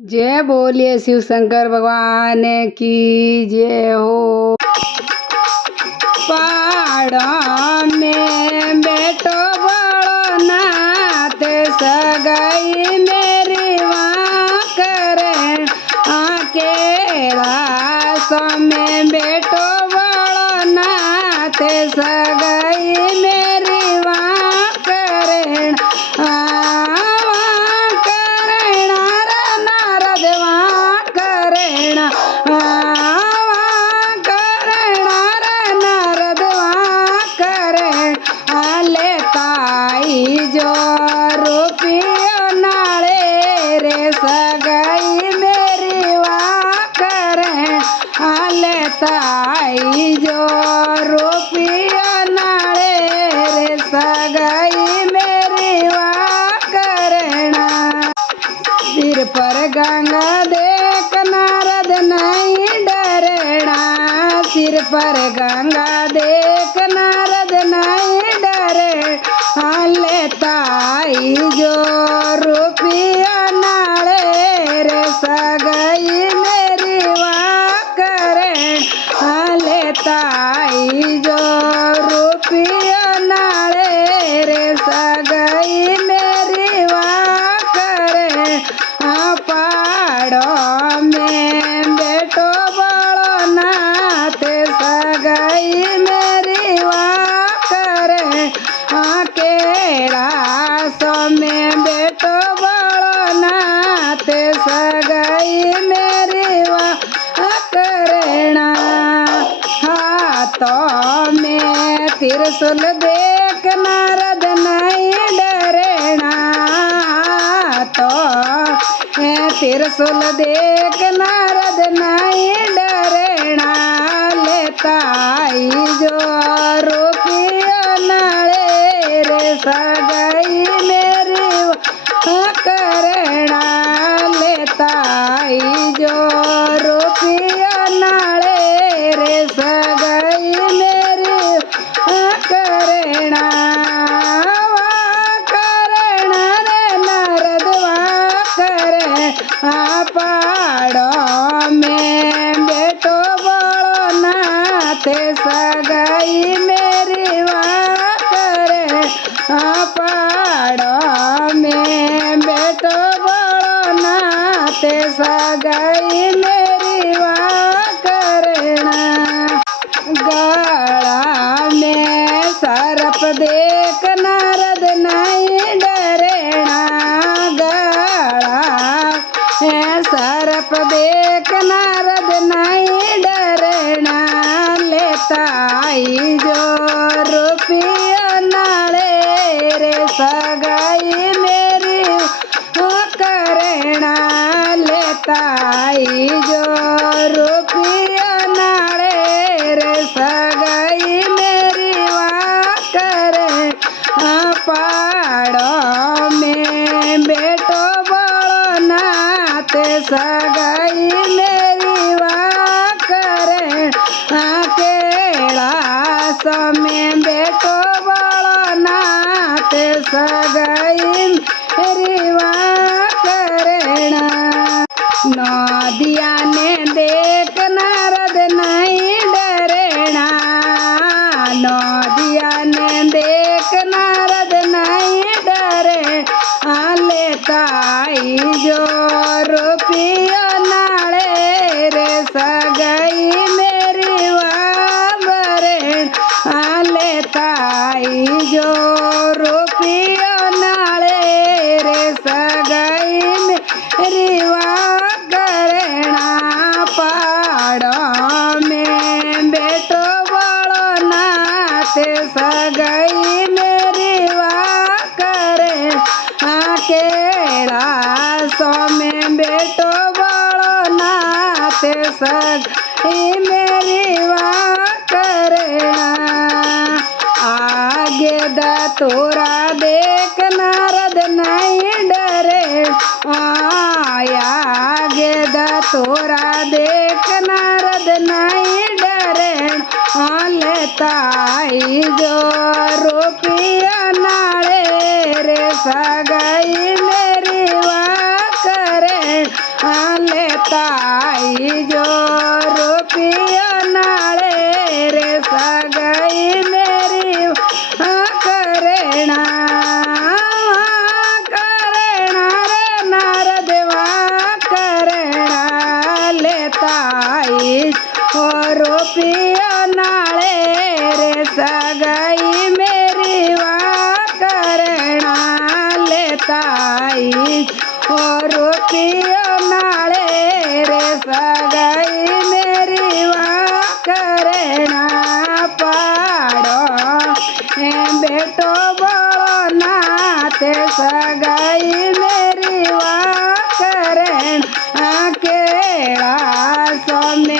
जय बोलिए शिव शंकर भगवान की जय हो। पहाड़ा में बेटो बड़ो नाथ सगाई मेरी वहाँ करे अकेला में बेटो बड़ो नाथ सगाई मेरी वहाँ करे जो रुपया नाले रे सगाई मेरी वाह करे हाले ताई जो रुपया नाले रे सगाई मेरी वाह करना। सिर पर गंगा देख नारद नहीं डरना, सिर पर गंगा देख नारद नहीं डरे हाले ताई जो रुपया नाले रे सगाई मेरी वाह करे हाले ताई जो रुपया नाले रे सगाई मेरी वाह करे पहाड़ों में बेटो बड़ो नाथ सगाई मेरी वाह करे अकेला में बेटो बड़ो नाथ सगाई मेरी वाह करना। हाथों में त्रिशूल देख नारद नहीं डरना, हाथों त्रिशूल देख नारद नहीं डरना लेताई जो रुपया नाले रे सगाई मेरी करना लेताई जो रुपया नाले रे सगाई मेरी करना। पहाड़ों में बेटो बड़ो नाथ सगाई मेरी वाह करे पहाड़ों में बेटो बड़ो नाथ सगाई मेरी वाह करना। गला में सर्प देख नारद नहीं डरना, सर्प देख नारद नहीं डरना लेताई जो रुपया नाले रे सगाई मेरी करना लेताई जो रुपया नाले रे सगाई मेरी वाह करे पहाड़ों में बेटो बड़ो नाथ सगाई मेरी वाह करे अकेला में बेटो बड़ो नाथ सगाई मेरी वाह करना। नदिया ने देख नारद नहीं डरना, नदिया ने देख नारद नहीं डरे हाले ताई जो रुपया नाले रे सगाई मेरी वाह बरे हाले ताई जो रुपया नाले रे सगाई मेरी वाह करना। पहाड़ों में बेटो बड़ो नाथ सगाई मेरी वाह करे अकेला में बेटो बड़ो नाथ सगाई मेरी वाह करना। आगे दतूरा देख नारद नहीं डरे आगे दतूरा देख नारद नहीं डरे लेताई जो रुपया नाले रे सगाई मेरी वाह करे ताई जो रुपया नाले रे सगाई मेरी करेणा करेणा रे नार देवा करेणा ले ताई ओ रुपया नाले रे सगाई मेरी वा करेणा ले ताई ओ रुपया नाले रे सगाई मेरी वा करेणा पाड़ो हे बेटो बोलो नाते सगाई मेरी वा करेणा केड़ा सोने